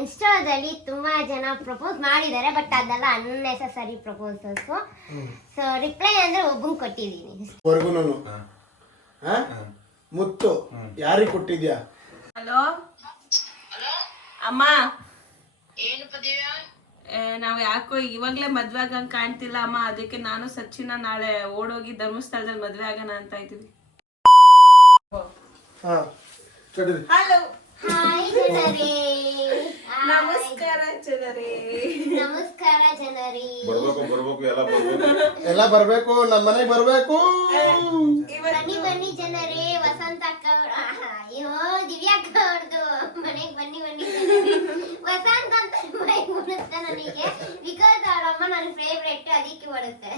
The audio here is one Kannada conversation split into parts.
ಇನ್ಸ್ಟಾದಲ್ಲಿ ತುಂಬಾ ಜನ ಪ್ರಪೋಸ್ ಮಾಡಿದ್ದಾರೆ, ಬಟ್ ಅದೆಲ್ಲ ಅನ್ನೆಸೆಸರಿ ಪ್ರಪೋಸಲ್ಸ್. ಸೊ ರಿಪ್ಲೈ ಅಂದ್ರೆ ಒಬ್ಬಂಗೆ ಕೊಟ್ಟಿದ್ದೀನಿ. ಮುತ್ತು ಯಾರಿಗೆ ಕೊಟ್ಟಿದ್ಯಾ? ಹಲೋ ಅಮ್ಮ, ನಾವ್ ಯಾಕೋ ಇವಾಗ್ಲೇ ಮದ್ವೆ ಆಗಂಗ್ ಕಾಣ್ತಿಲ್ಲ ಅಮ್ಮ, ಅದಕ್ಕೆ ನಾನು ಸಚಿನ ನಾಳೆ ಓಡೋಗಿ ಧರ್ಮಸ್ಥಳದಲ್ಲಿ ಮದ್ವೆ ಆಗೋಣ ಅಂತ ಇದ್ದೀವಿ. ಹಲೋ, ಹಾಯ್ ಜನರೇ. ನಮಸ್ಕಾರ ಜನರೇ. ನಮಸ್ಕಾರ ಜನರೇ. ಎಲ್ಲ ಬರ್ಬೇಕು, ನಮ್ಮ ಮನೆಗೆ ಬರ್ಬೇಕು. ಬನ್ನಿ ಬನ್ನಿ ಜನರೇ. ವಸಂತ ಅಕ್ಕ ಅಯ್ಯೋ ದಿವ್ಯಾ ಅಕ್ಕ ಅವ್ರದ್ದು ಮನೆಗೆ ಬನ್ನಿ ಬನ್ನಿ ಜನರೇ. ವಸಂತ ಅಂತ ಮೈಕ್ ಬರುತ್ತೆ ನನಗೆ, ಬಿಕಾಸ್ ಅವ್ರ ಅಮ್ಮ ನನ್ನ ಫೇವ್ರೆಟ್, ಅದಕ್ಕೆ ಬರುತ್ತೆ.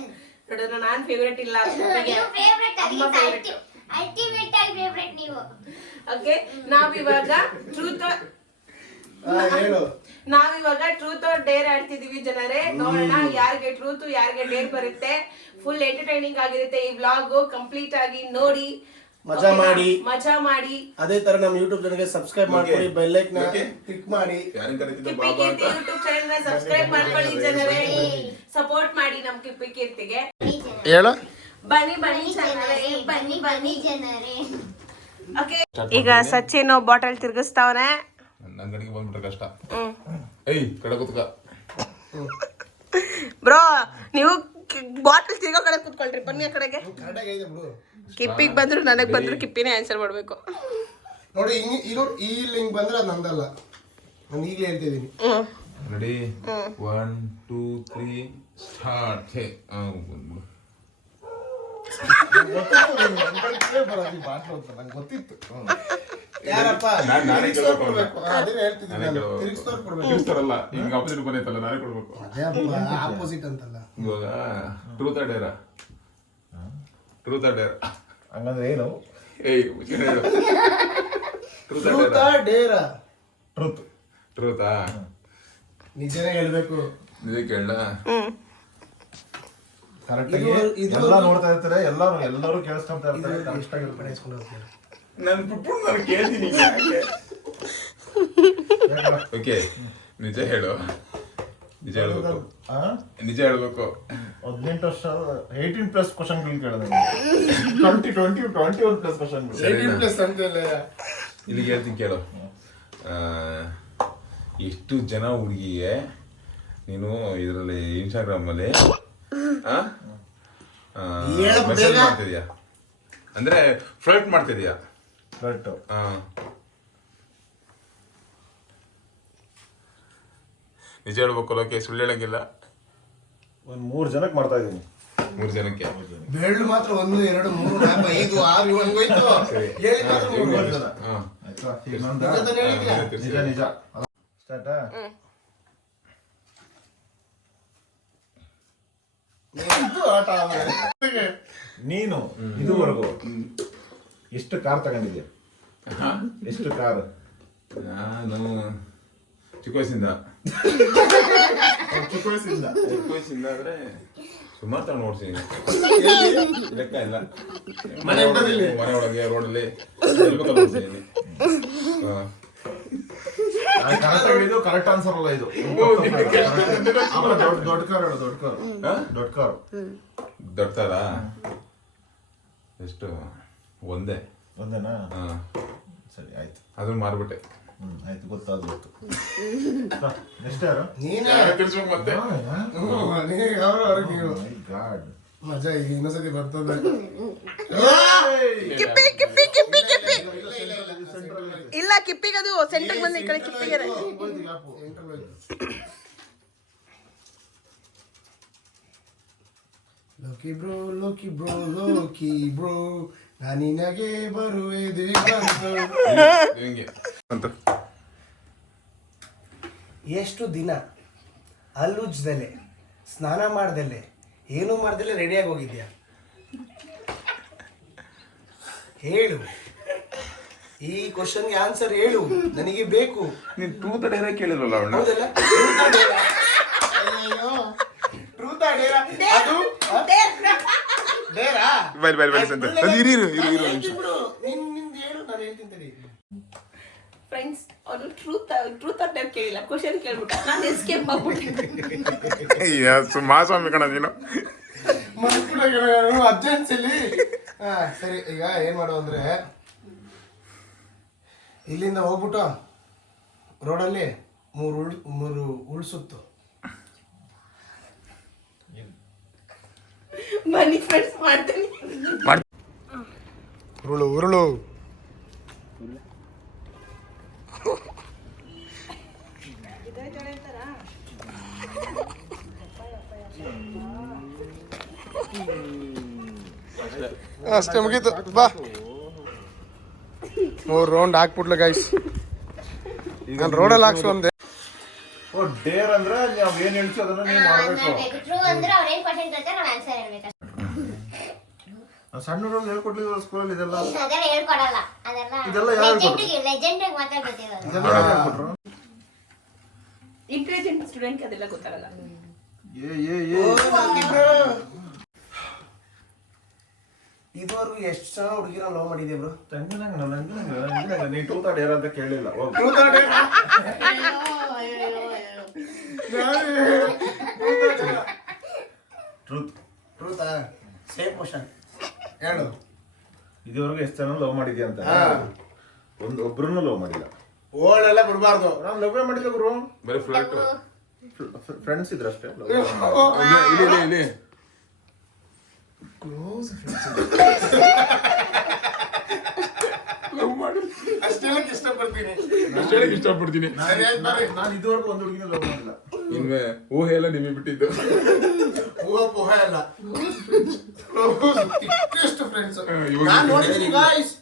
ನೋಡಿದ್ರೆ ನಾನ್ ಫೇವ್ರೆಟ್ ಇಲ್ಲ, ಫೇವ್ರೆಟ್ ಅದಕ್ಕೆ ಅಲ್ಟಿಮೇಟ್ ಆಗಿ ಫೇವ್ರೆಟ್ ನೀವು. ಓಕೆ, ನಾವಿವಾಗ ಟ್ರೂತ್ ಆರ್ ಡೇರ್ ಆಡ್ತಿದೀವಿ ಜನರೇ. ನೋಡೋಣ ಯಾರಿಗೆ ಟ್ರೂತ್ ಯಾರಿಗೆ ಡೇರ್ ಬರುತ್ತೆ. ಫುಲ್ ಎಂಟರ್ಟೈನಿಂಗ್ ಆಗಿರುತ್ತೆ ಈ ವ್ಲಾಗ್. ಕಂಪ್ಲೀಟ್ ಆಗಿ ನೋಡಿ, ಮಜಾ ಮಾಡಿ. ಅದೇ ತರ ನಮ್ಮ ಯೂಟ್ಯೂಬ್ ಚಾನೆಲ್ಗೆ ಸಬ್ಸ್ಕ್ರೈಬ್ ಮಾಡ್ಕೊಳ್ಳಿ, ಬೆಲ್ ಐಕಾನ್ ಕ್ಲಿಕ್ ಮಾಡಿ. ಯೂಟ್ಯೂಬ್ ಚಾನೆಲ್ ಸಬ್ಸ್ಕ್ರೈಬ್ ಮಾಡ್ಕೊಳ್ಳಿ ಜನರೇ, ಸಪೋರ್ಟ್ ಮಾಡಿ ನಮ್ ಕಿಪ್ಪಿ ಕೀರ್ತಿಗೆ. ಹೇಳ ಬನ್ನಿ ಜನರೇ. ಓಕೆ, ಈಗ ಸಚಿನ್ ಬಾಟಲ್ ತಿರ್ಗಿಸ್ತಾವನೆ. ನನ್ನ ಕಡೆಗೆ ಬಂದ್ಬಿಟ್ರೆ ಕಷ್ಟ. ಕಡೆ ಕೂತ್ಕ ಬ್ರೋ, ನೀವು ಬಾಟಲ್ ತಿರ್ಗೋ ಕಡೆ ಕೂತ್ಕೊಳ್ರಿ. ಬನ್ನಿ ಆ ಕಡೆಗೆ. ಕಿಪ್ಪಿಗೆ ಬಂದ್ರು ನನಗ್ ಬಂದ್ರು ಕಿಪ್ಪಿನೇ ಆನ್ಸರ್ ಮಾಡ್ಬೇಕು. ನೋಡಿ, ಈ ಲಿಂಕ್ ಬಂದ್ರೆ ಅದು ನಂದಲ್ಲ, ನಾನು ಈಗಲೇ ಹೇಳ್ತಿದ್ದೀನಿ. Ready 1 2 3 start. ಯಾರಪ್ಪ ನಾನೇ ತಿರುಗಿಸ್ತೋರ್ಕೊಡ್ಬೇಕು. ಹಿಂಗ ಆಪೋಸಿಟ್ ಬಂದೈತಲ್ಲ, ನಾನೇ ಕೊಡ್ಬೇಕು. ಆಪೋಸಿಟ್ ಅಂತಲ್ಲ. ಇವಾಗ ಟ್ರೂತ್ ಆರ್ ಡೇರ್ ಹಂಗಂದ್ರೆ ಏನು? ಟ್ರೂತಾ ನಿಜನೇ ಹೇಳ್ಬೇಕು. ನಿಜ ಕೇಳ. ಎಲ್ಲ ನೋಡ್ತಾ ಇರ್ತಾರೆ, ಎಲ್ಲರೂ ಕೇಳಿಸ್ಕೊಂತ ಇರ್ತಾರೆ. ನಾನು ಬಿಟ್ಬಿಟ್ಟು ನಾನು ಕೇಳ್ತೀನಿ. ಓಕೆ, ನಿಜ ಹೇಳು. ನಿಜ ಹೇಳ್ಬೇಕು. 18 ವರ್ಷ 18+ ಕ್ವಶನ್ ಕೇಳಿದೆ. 21+ ಕ್ವಶನ್. ಇಲ್ಲಿಗೆ ಹೇಳ್ತೀನಿ ಕೇಳು. ಎಷ್ಟು ಜನ ಹುಡುಗಿಗೆ ನೀನು ಇದರಲ್ಲಿ ಇನ್ಸ್ಟಾಗ್ರಾಮ್ ಅಲ್ಲಿ ಮೆಸೇಜ್ ಮಾಡ್ತಿದ್ಯಾ, ಅಂದ್ರೆ ಫ್ಲರ್ಟ್ ಮಾಡ್ತಿದ್ಯಾ? ನಿಜ ಹೇಳ್ಬೇಕು, ಲೋಕೆ ಸುಳ್ಳು ಹೇಳಂಗಿಲ್ಲ. ಒಂದು 3 ಜನಕ್ಕೆ ಮಾಡ್ತಾ ಇದ್ದೀನಿ. 3 ಜನಕ್ಕೆ ಬೆಳ್ಳು ಮಾತ್ರ 1 2 3 4 5 6 7 ಹೋಯ್ತು. ನಿಜ ಸ್ಟಾರ್ಟ್. ನೀನು ಇದುವರೆಗೂ ಎಷ್ಟು ಕಾರ್ ತಗೊಂಡಿದ್ಯಾ? ಎಷ್ಟು ಕಾರ್? ನಾನು ಚಿಕ್ಕ ವಯಸ್ಸಿಂದ ಆದ್ರೆ ಸುಮಾರು ತಗೊಂಡು ನೋಡ್ತೀನಿ. ಲೆಕ್ಕ ಇಲ್ಲ. ಮನೆ ಒಳಗೆ ರೋಡಲ್ಲಿ ನೋಡ್ತೀನಿ. ಕರೆಕ್ಟ್ ಆನ್ಸರ್ ಅಲ್ಲ ಇದು. ದೊಡ್ಡ ಕಾರ್. ದೊಡ್ಡ ಕಾರಾ? ಎಷ್ಟು? ಒಂದೇನಾ? ಸರಿ, ಆಯ್ತು. ಅದನ್ನ ಮಾರ್ಬಿಟ್ಟೆ. ಆಯ್ತು, ಗೊತ್ತಾದ್ರು. ನೆಕ್ಸ್ಟ್ ಯಾರು? ತಿರ್ಸ್ಬೇಕು ಮತ್ತೆ. ಮಜಾ ಈಗ ಇನ್ನೊಂದ್ಸತಿ ಬರ್ತದೆ. ಇಲ್ಲ, ಕಿಪ್ಪಿಗೆ ಅದು ಸೆಂಟರ್ ಬಂದ ಈ ಕಡೆ ಕಿಪ್ಪಿಗೆ. ಲೋಕಿ ಬ್ರೋ ನಾನಿನಗೆ ಬರುವೆ. ಎಷ್ಟು ದಿನ ಹಲ್ಲುಜ್ದಲೆ, ಸ್ನಾನ ಮಾಡ್ದಲೆ, ಏನೂ ಮಾಡ್ದಲೆ ರೆಡಿಯಾಗಿ ಹೋಗಿದ್ಯಾ? ಹೇಳು, ಈ ಕ್ವಶನ್ಗೆ ಆನ್ಸರ್ ಹೇಳು, ನನಗೆ ಬೇಕು. ನೀನ್ ಟ್ರೂತ್ ಡೇರ ಕೇಳಿರಲ್ಲ ಅವಣ್ಣ. ಹೌದಲ್ಲ? ಟ್ರೂತಾ ಡೇರಾ? ಅದು ಡೇರಾ? ಇರು ನಿಂದು ಹೇಳು, ನಾನು ಹೇಳ್ತೀನಿ. ಫ್ರೆಂಡ್ಸ್, ಅವನು ಟ್ರೂತ್ ಆರ್ ಡೇರ್ ಕೇಳಿಲ್ಲ, ಕ್ವಶನ್ ಕೇಳ್ಬಿಟ್ಟ, ನಾನು ಎಸ್ಕೇಪ್ ಮಾಡ್ಬಿಟ್ಟೆ. ಮಾಸ್ವಾಮಿ ಕಣ ನೀನು. ಅರ್ಜೆನ್ಸಿಲಿ ಸರಿ. ಈಗ ಏನ್ ಮಾಡೋ ಅಂದ್ರೆ ಇಲ್ಲಿಂದ ಹೋಗ್ಬಿಟ್ಟು ರೋಡಲ್ಲಿ ಮೂರು ಉಳ್ಸುತ್ತು. ಬನ್ನಿ ಫ್ರೆಂಡ್ಸ್ ಮಾಡ್ತೀನಿ. ಉರುಳು ಅಷ್ಟೇ ಮುಗೀತು. ಬಾ 3 ರೌಂಡ್ ಹಾಕ್ಬಿಟ್ಲು ಗೈಸ್. ನಾನು ರೋಡಲ್ಲಿ ಹಾಕ್ಸು ಅಂದೆ. ಓ ಡೇರ್ ಅಂದ್ರೆ ನಾವು ಏನ್ ಹೇಳ್ತೀವಿ ಅದನ್ನ ನೀವು ಮಾಡ್ಬೇಕು. ಟ್ರೂ ಅಂದ್ರೆ ಅವ್ರು ಏನ್ ಕ್ವಶನ್ ಕೇಳ್ತಾರೆ ನಾವು ಆನ್ಸರ್ ಹೇಳ್ಬೇಕು. ಸಣ್ಣ ಹುಡುಗರು ಹೇಳ್ಕೊಡ್ಲಿಲ್ಲ ಸ್ಕೂಲಲ್ಲಿ ಇದೆಲ್ಲ. ಅದೆಲ್ಲ ಹೇಳ್ಕೊಡಲ್ಲ, ಇದೆಲ್ಲ ಅದೆಲ್ಲ ಯಾರು ಲೆಜೆಂಡ್ ಮಾತ್ರ ಗೊತ್ತಿರೋದು. ಇದೆಲ್ಲ ಯಾರು ಹೇಳ್ಕೊಟ್ರು? ಇಂಟೆಲಿಜೆಂಟ್ ಸ್ಟೂಡೆಂಟ್ ಅದೆಲ್ಲ ಗೊತ್ತಾಗಲ್ಲ. ಇದುವರೆಗೂ ಎಷ್ಟು ಜನ ಹುಡುಗಿರ ಲವ್ ಮಾಡಿದ್ಯಾ ಬ್ರೋ? ನೀ ಟ್ರೂತ್ ಆರ್ ಡೇರ್ ಅಂತ ಕೇಳಿಲ್ಲ. ಟ್ರೂತಾ? ಸೇಮ್ ಕ್ವಶನ್ ಹೇಳು. ಇದುವರೆಗೂ ಎಷ್ಟು ಜನ ಲವ್ ಮಾಡಿದ್ಯಾ ಅಂತ. ಒಬ್ರನ್ನು ಲವ್ ಮಾಡಿಲ್ಲ. ಓಲ್ಡೆಲ್ಲ ಬಿಡಬಾರ್ದು. ನಾನು ಲವ್ ಮಾಡಿಲ್ಲ ಗುರು, ಬರೀ ಫ್ಲರ್ಟ್. ಫ್ರೆಂಡ್ಸ್ ಇದ್ರಷ್ಟೇ. ಇಲ್ಲಿ ಕ್ಲೋಸ್ ಫ್ರೆಂಡ್ಸ್ ಅಷ್ಟೆಲ್ಲ ಇಷ್ಟಪಡ್ತೀನಿ. ನಾನು ಇದುವರೆಗೂ ಒಂದು ಹುಡುಗಿನ ಲವ್ ಮಾಡಿಲ್ಲ. ಇನ್ಮೆ ಊಹೆ ಎಲ್ಲ ನಿಮಗೆ ಬಿಟ್ಟಿದ್ದು. ಊಹ ಎಲ್ಲ ಚಿಕ್ಕಷ್ಟು ಫ್ರೆಂಡ್ಸ್. ನಾನು ನೋಡಿದ್ದೀನಿ ಗಾಯ್ಸ್,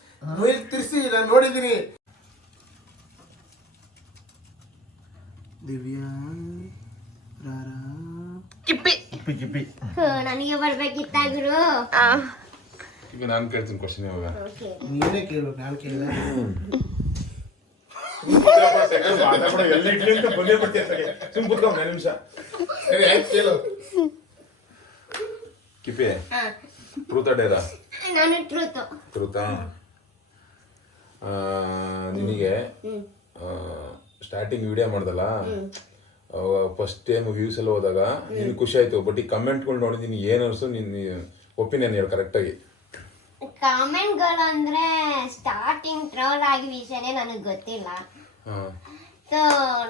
ತಿರ್ಸಿ ನಾನು ನೋಡಿದ್ದೀನಿ. ದಿವ್ಯಾ ಕಿಪ್ಪಿ ನನಗೆ ಬರ್ಬೇಕಿತ್ತ ಗುರು. ಈಗ ನಾನು ಕೇಳ್ತೀನಿ ಕ್ವಶನ್ ಇವಾಗ. ನೀನೇ ಕೇಳ್ಬೇಕು, ನಾನು ಕೇಳಿಲ್ಲ. ಎಲ್ಲ ಇಡ್ಲಿ ಅಂತ ಬಂದೇ ಬರ್ತೀಯ. ಸುಮ್ ಕೂತ್ಕೊಂಡ್ 2 ನಿಮಿಷ. ಸರಿ ಆಯ್ತು ಕೇಳು. ಕಿಪಿ ಟ್ರೂತಾ ಡೇರಾ? ನಾನು ಟ್ರೂತಾ. ನಿನಗೆ ಸ್ಟಾರ್ಟಿಂಗ್ ವಿಡಿಯೋ ಮಾಡ್ದಲ್ಲ, ಫಸ್ಟ್ ಟೈಮ್ ವ್ಯೂಸ್ ಎಲ್ಲ ಹೋದಾಗ ನಿನ್ಗೆ ಖುಷಿ ಆಯ್ತು. ಬಟ್ ಈ ಕಮೆಂಟ್ಗಳು ನೋಡಿ ನಿನ್ಗೆ ಏನು ಅನಿಸ್ತು? ನಿನ್ನ ಒಪಿನಿಯನ್ ಹೇಳು ಕರೆಕ್ಟಾಗಿ. ಕಾಮೆಂಟ್ಗಳು ಅಂದ್ರೆ ಸ್ಟಾರ್ಟಿಂಗ್ ಟ್ರೋಲ್ ಆಗಿ ವಿಷಯನೇ ನನಗೆ ಗೊತ್ತಿಲ್ಲ. ಸೊ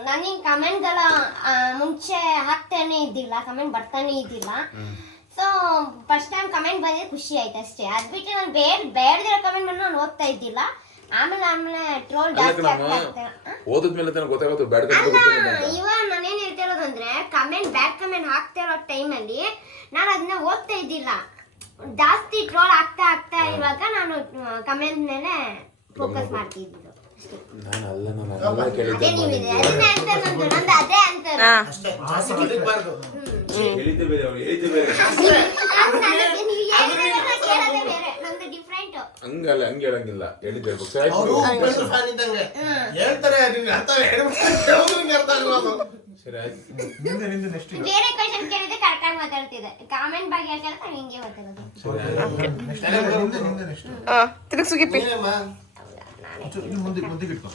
ನನಗೆ ಕಮೆಂಟ್ಗಳ ಮುಂಚೆ ಹಾಕ್ತಾನೆ ಇದ್ದಿಲ್ಲ, ಕಮೆಂಟ್ ಬರ್ತಾನೆ ಇದ್ದಿಲ್ಲ. ಸೊ ಫಸ್ಟ್ ಟೈಮ್ ಕಮೆಂಟ್ ಬಂದಿದ್ದು ಖುಷಿ ಆಯ್ತು ಅಷ್ಟೇ. ಅದು ಬಿಟ್ಟು ನಾನು ಬೇಡದಿರೋ ಕಮೆಂಟ್ ಬಂದು ನಾನು ಓದ್ತಾ ಇದ್ದಿಲ್ಲ. ಆಮೇಲೆ ಟ್ರೋಲ್ ಜಾಸ್ತಿ ಆಗ್ತಾ ಓದಿದ್ಮೇಲೆ ಗೊತ್ತಾಗುತ್ತೆ ಬ್ಯಾಡ್ ಇವಾಗ ನಾನೇನ್ ಹೇಳ್ತಿರೋದಂದ್ರೆ ಬ್ಯಾಡ್ ಕಮೆಂಟ್ ಹಾಕ್ತಾ ಇರೋ ಟೈಮಲ್ಲಿ ನಾನು ಅದನ್ನ ಓದ್ತಾ ಇದ್ದಿಲ್ಲ. ಜಾಸ್ತಿ ಟ್ರೋಲ್ ಆಗ್ತಾ ಇರುವಾಗ ನಾನು ಕಮೆಂಟ್ ಮೇಲೆ ಫೋಕಸ್ ಮಾಡ್ತಿದ್ದು. ಅದೇ ನೀವಿದೆ, ಅದನ್ನೇ ಆನ್ಸರ್ ನಂದು ಅದೇ ಆನ್ಸರ್. ಅಷ್ಟೇ, ಜಾಸ್ತಿ ಕಿಡಿಬಾರ್ದು. ಹೇಳಿದ್ದೆ ಬೇರೆ, ಅವ್ರು ಹೇಳಿದ್ದೆ ಬೇರೆ. ಕೇಳೋದೇ ಬೇರೆ, ನಂದು ಡಿಫ್ರೆಂಟ್. ಹಂಗಲ್ಲ, ಹಂಗೆ ಹೇಳಂಗಿಲ್ಲ, ಹೇಳಿದ್ದೆ ಅವರು ಫ್ಯಾನ್ ಇದ್ದಂಗೆ ಹೇಳ್ತಾರೆ. ನಿಮ್ಗೆ ಅರ್ಥ ಅರ್ಥ ಆಗಲ್ಲ. ಸರಿ ಆಯ್ತು. ನಿಂದೆ ನೆಕ್ಸ್ಟ್ ಬೇರೆ ಕ್ವೆಶ್ಚನ್ ಕೇಳಿದ್ರೆ ಕರೆಕ್ಟ್ ಆಗಿ ಮಾತಾಡ್ತಿದ್ದೆ. ಕಾಮೆಂಟ್ ಬಗ್ಗೆ ಹೇಳ್ತಾರೆ ಹಿಂಗೆ ಮಾತಾಡೋದು. ನಿಂದೆ ನೆಕ್ಸ್ಟ್ ತಿರುಗಿಸು ಕಿಪ್ಪಿ. ಮುಂದೆ ಇಟ್ಕೋ.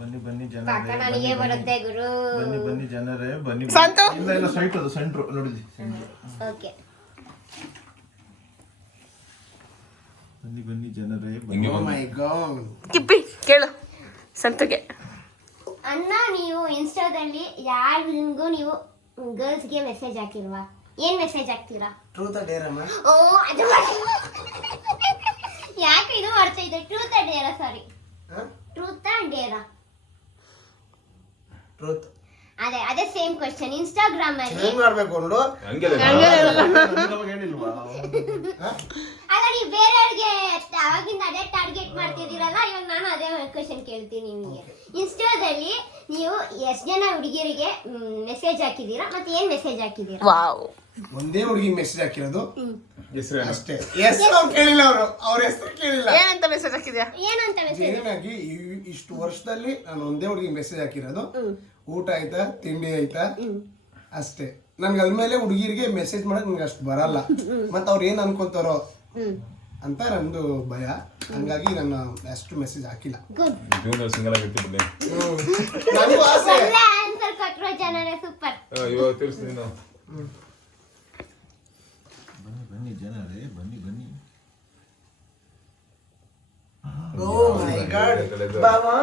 ಹಂಗೆ ಬನ್ನಿ ಜನ, ನನಗೆ ಬರುತ್ತೆ ಗುರು. ಬನ್ನಿ ಜನರೇ ಬನ್ನಿ. ಇಲ್ಲ ಸೈಟ್ ಅದು ಸೆಂಟ್ರ್ ನೋಡಿದ್ವಿ. ಓಕೆ, ಬನ್ನಿ ಜನರೇ ಬನ್ನಿ. Oh my God. ಕಿಪ್ಪಿ ಕೇಳು ಸಂತುಗೆ. ಅಣ್ಣ, ನೀವು ಇನ್ಸ್ಟಾದಲ್ಲಿ ಯಾರಿಗೂ ನೀವು ಗರ್ಲ್ಸ್ಗೆ ಮೆಸೇಜ್ ಹಾಕಿಲ್ವಾ? ಏನ್ ಮೆಸೇಜ್ ಹಾಕ್ತೀರಾ? ಟ್ರೂತ್ ಡೇರ್ ಅಮ್ಮ. ಓ ಅದು ಯಾಕೆ ಇದು ಮಾಡ್ತಾ ಇದ್ದೆ? ಟ್ರೂತ್ ಡೇರಾ? ಸಾರಿ, ಟ್ರೂತ್ ಡೇರಾ? ಟ್ರೂತ್. ಅದೇ ಸೇಮ್ ಕ್ವೆಶ್ಚನ್ ಇನ್ಸ್ಟಾಗ್ರಾಮ್ ಅಲ್ಲಿ. ಏನ್ ಮಾಡ್ಬೇಕು ನೋಡು. ಹೇಳಿಲ್ವಾ? ಅಲ್ಲ, ನೀವು ಬೇರೆಯವ್ರಿಗೆ ಅವಾಗಿಂದ ಅದೇ ಟಾರ್ಗೆಟ್ ಮಾಡ್ತಿದ್ದೀರಲ್ಲ, ಇವಾಗ ನಾನು ಅದೇ ಕ್ವೆಶ್ಚನ್ ಕೇಳ್ತೀನಿ ನಿಮಗೆ. ಇನ್ಸ್ಟಾದಲ್ಲಿ ನೀವು ಎಷ್ಟು ಜನ ಹುಡುಗಿಯರಿಗೆ ಮೆಸೇಜ್ ಹಾಕಿದ್ದೀರಾ, ಮತ್ತೆ ಏನ್ ಮೆಸೇಜ್ ಹಾಕಿದ್ದೀರಾ? ವಾವ್, ಒಂದೇ ಹುಡುಗಿ ಮೆಸೇಜ್ ಹಾಕಿರೋದು ಹೆಸರೇನು? ಅಷ್ಟೇ. ಹೆಸರು ಕೇಳಿಲ್ಲ, ಅವ್ರ ಹೆಸರು ಕೇಳಿಲ್ಲ. ಏನಂತ ಮೆಸೇಜ್ ಹಾಕಿದ್ಯಾ? ಏನಂತ ಮೆಸೇಜ್? ಏನಾಗಿ ಇಷ್ಟು ವರ್ಷದಲ್ಲಿ ನಾನು ಒಂದೇ ಹುಡುಗಿ ಮೆಸೇಜ್ ಹಾಕಿರೋದು, ಊಟ ಆಯ್ತಾ, ತಿಂಡಿ ಆಯ್ತಾ, ಅಷ್ಟೇ. ನನ್ಗೆ ಅದ್ಮೇಲೆ ಹುಡುಗಿರಿಗೆ ಮೆಸೇಜ್ ಮಾಡಕ್ ನನ್ಗೆ ಅಷ್ಟು ಬರಲ್ಲ. ಮತ್ತ ಅವ್ರು ಏನ್ ಅನ್ಕೊಂತಾರೋ ಅಂತ ನಂದು ಭಯ. ಹಂಗಾಗಿ ನಾನು ಅಷ್ಟು ಮೆಸೇಜ್ ಹಾಕಿಲ್ಲ. ಜೂನಲ್ಲಿ ಸಿಂಗಲ್ ಆಗಿರ್ತೀನಿ ಬಿಡಿ. ನನಗೂ ಆಸೆ. ಒಳ್ಳೆ ಆನ್ಸರ್ ಕೊಟ್ರು ಜನರೇ, ಸೂಪರ್. ಇವಾಗ ತಿಳಿಸ್ತೀನಿ ನಾವು. ಬನ್ನಿ ಜನರೇ ಬನ್ನಿ ಬನ್ನಿ. Oh my God. ಬಾವಾ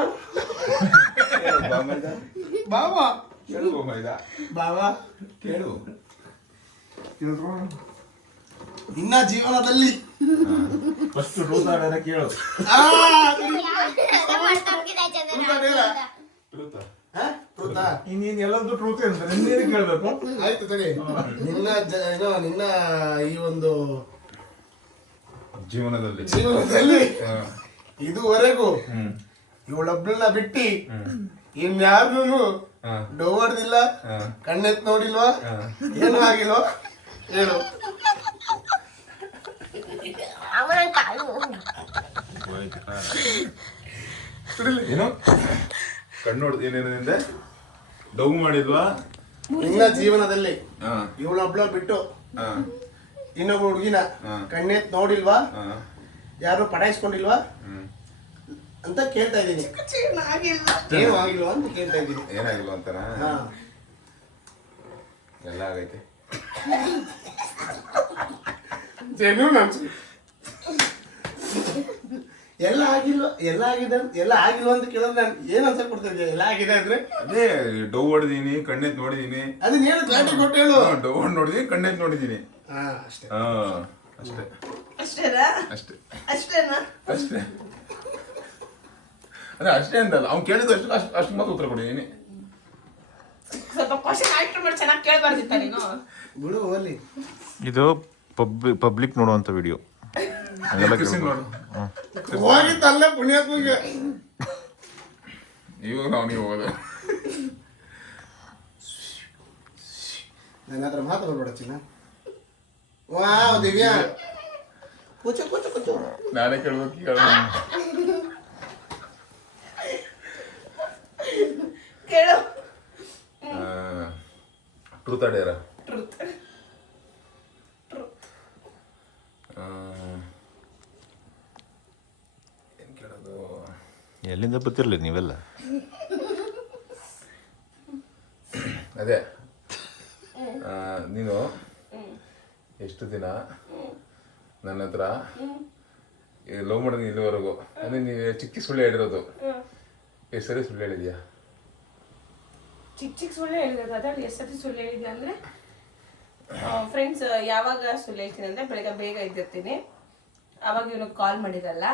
ಬಾವಾ ಕೇಳು ಮೈದಾ ಬಾವಾ ಕೇಳು. ನಿನ್ನ ಜೀವನದಲ್ಲಿ ಫಸ್ಟ್ ಟ್ರೂತ್ ಆರ್ ಡೇರ್ ಕೇಳು. ನೀನ್ ಎಲ್ಲದೂ ಟ್ರೂತ್ ಅಂತ ನಿನ್ನೇನು ಕೇಳ್ಬೇಕು. ಆಯ್ತು ತಡಿ. ನಿನ್ನ ಈ ಒಂದು ಜೀವನದಲ್ಲಿ ಇದುವರೆಗೂ ಇವಳೊಬ್ಬಳನ್ನ ಬಿಟ್ಟಿ ಇನ್ಯಾರು ಡೋವ್ ಹೊಡೆದಿಲ್ಲ, ಕಣ್ಣೆತ್ ನೋಡಿಲ್ವಾ, ಏನು ಆಗಿಲ್ವಾ ಹೇಳು. ಏನು ಕಣ್ಣೋಡ್ ಏನೇನಿಂದೆ ಡೌ ಮಾಡಿಲ್ವಾ? ನಿನ್ನ ಜೀವನದಲ್ಲಿ ಇವಳೊಬ್ಳ ಬಿಟ್ಟು ಇನ್ನೊಬ್ಬ ಹುಡುಗಿನ ಕಣ್ಣೆತ್ ನೋಡಿಲ್ವಾ, ಯಾರು ಪಟಾಯಿಸ್ಕೊಂಡಿಲ್ವಾ ಅಂತ ಕೇಳ್ತಾ ಇದ್ದೀನಿ. ಏನು ಆಗಿಲ್ವಾ ಅಂತ ಕೇಳ್ತಾ ಇದ್ದೀನಿ. ಏನಾಗಿಲ್ವಾ ಅಂತಾನ? ಎಲ್ಲ ಆಗೈತೆ. ಎಲ್ಲ ಆಗಿಲ್ವಾ, ಎಲ್ಲ ಆಗಿದೆ, ಎಲ್ಲ ಆಗಿಲ್ವಾ ಅಂತ ಕೇಳಿದ್ರೆ ನಾನು ಏನ್ ಆನ್ಸರ್ ಕೊಡ್ತಾ ಇದ್ದೆ? ಎಲ್ಲ ಆಗಿದೆ ಅಂದ್ರೆ ಅದೇ ಡೌ ಹೊಡೆದೀನಿ, ಕಣ್ಣೆತ್ ನೋಡಿದೀನಿ. ಅದನ್ನ ಏನು ಕ್ಲಾರಿಟಿ ಕೊಟ್ಟು ಹೇಳು. ಡೌ ನೋಡಿದೀನಿ, ಕಣ್ಣೆತ್ ನೋಡಿದೀನಿ. ಅಷ್ಟೇ. ಅಷ್ಟೇ ಅಷ್ಟೇನಾ? ಅಷ್ಟೇ ಅಷ್ಟೇನಾ? ಅಷ್ಟೇ. ಅದೇ ಅಷ್ಟೇ ಅಂತಲ್ಲ, ಅವ್ನು ಕೇಳಿದ ಅಷ್ಟು ಮಾತ್ರ ಉತ್ತರ ಕೊಟ್ಟಿದ್ದೀನಿ. ಸ್ವಲ್ಪ ಕ್ವಶನ್ ಆಕ್ಟರ್ ಮಾಡಿ ಚೆನ್ನಾಗಿ ಕೇಳಬಾರ್ದಿತ್ತ ನೀನು? ಬಿಡು ಹೋಗ್ಲಿ. ಇದು ಪಬ್ಲಿಕ್ ನೋಡುವಂತ ವಿಡಿಯೋ. ನೋಡು ಹೋಗಿತ್ತಲ್ಲ ಪುಣ್ಯಾತ್ಮಗೆ. ಇವಾಗ ಅವನಿಗೆ ಹೋಗೋದು. ನನ್ನ ಹತ್ರ ಮಾತಾಡ್ಬೇಡ ಚಿನ್ನ. ವಾವ್ ದಿವ್ಯಾ, ಕೂಚು ಕೂಚು ಕೂಚು. ನಾನೇ ಕೇಳ್ಬೇಕು ಈಗ. ಕೇಳು. Truth or Dera? ಟ್ರೂತ್. ಏನು ಕೇಳೋದು? ಎಲ್ಲಿಂದ ಬರ್ತಿರ್ಲಿ ನೀವೆಲ್ಲ? ಅದೇ ನೀನು ಎಷ್ಟು ದಿನ ನನ್ನ ಹತ್ರ ಲವ್ ಮಾಡಿದ್ನಿ ಇಲ್ಲಿವರೆಗೂ? ಅಂದರೆ ನೀವು ಚಿಕ್ಕ ಸುಳ್ಳು ಹೇಳಿರೋದು ಎಷ್ಟು ಸರಿ ಸುಳ್ಳು ಹೇಳಿದ್ಯಾ? ಚಿಕ್ಕ ಸುಳ್ಳು ಹೇಳಿರೋದು ಅದ್ರಲ್ಲಿ ಎಷ್ಟು ಸತಿ ಸುಳ್ಳು ಹೇಳಿದ್ದೆ ಅಂದರೆ, ಫ್ರೆಂಡ್ಸ್ ಯಾವಾಗ ಸುಳ್ಳು ಹೇಳ್ತೀನಿ ಅಂದರೆ ಬೆಳಗ್ಗೆ ಬೇಗ ಎದ್ದಿರ್ತೀನಿ, ಆವಾಗ ಇವನಿಗೆ ಕಾಲ್ ಮಾಡಿರಲ್ಲ,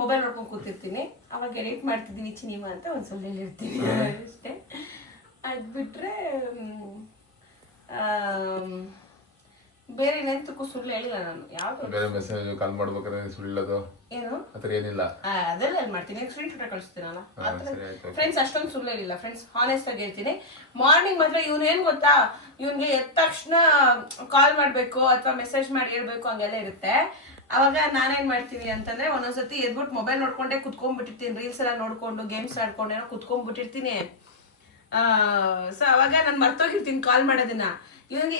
ಮೊಬೈಲ್ ನೋಡ್ಕೊಂಡು ಕೂತಿರ್ತೀನಿ, ಅವಾಗ ಎಡಿಟ್ ಮಾಡ್ತಿದ್ದೀನಿ ಚಿನಿಮಾ ಅಂತ ಒಂದು ಸುಳ್ಳು ಹೇಳಿರ್ತೀನಿ ಅಷ್ಟೇ. ಅದು ಬಿಟ್ಟರೆ ಬೇರೆ ಏನಂತಕ್ಕೂ ಸುಳ್ಳು ಹೇಳಿಲ್ಲ ನಾನು. ಯಾವುದು ಬೇರೆ ಮೆಸೇಜ್ ಕಾಲ್ ಮಾಡ್ಬೇಕಾದ್ರೆ ಸುಳ್ಳೋದು ಏನು ಆ ಥರ ಏನಿಲ್ಲ. ಅದೆಲ್ಲ ಏನು ಮಾಡ್ತೀನಿ, ಸ್ಕ್ರೀನ್ ಶೂಟ್ ಕಳಿಸ್ತೀನಲ್ಲ ಆ ಥರ. ಸರಿ ಆಯ್ತು. ಫ್ರೆಂಡ್ಸ್ ಅಷ್ಟೊಂದು ಸುಳ್ಳು ಹೇಳಿಲ್ಲ ಫ್ರೆಂಡ್ಸ್, ಹಾನೆಸ್ಟ್ ಆಗಿ ಹೇಳ್ತೀನಿ. ಮಾರ್ನಿಂಗ್ ಮಾತ್ರ ಇವನೇನು ಗೊತ್ತಾ, ಇವನಿಗೆ ಎದ್ದ ತಕ್ಷಣ ಕಾಲ್ ಮಾಡಬೇಕು ಅಥವಾ ಮೆಸೇಜ್ ಮಾಡಿ ಹೇಳ್ಬೇಕು ಹಂಗೆಲ್ಲ ಇರುತ್ತೆ. ಅವಾಗ ನಾನೇನು ಮಾಡ್ತೀನಿ ಅಂತಂದರೆ, ಒಂದೊಂದ್ಸತಿ ಎದ್ಬಿಟ್ಟು ಮೊಬೈಲ್ ನೋಡ್ಕೊಂಡೇ ಕುತ್ಕೊಂಡ್ಬಿಟ್ಟಿರ್ತೀನಿ, ರೀಲ್ಸ್ ಎಲ್ಲ ನೋಡ್ಕೊಂಡು ಗೇಮ್ಸ್ ಆಡ್ಕೊಂಡು ಏನೋ ಕುತ್ಕೊಂಡ್ಬಿಟ್ಟಿರ್ತೀನಿ. ಸೊ ಅವಾಗ ನಾನು ಮರ್ತೋಗಿರ್ತೀನಿ ಕಾಲ್ ಮಾಡೋದನ್ನ. ಇವನಿಗೆ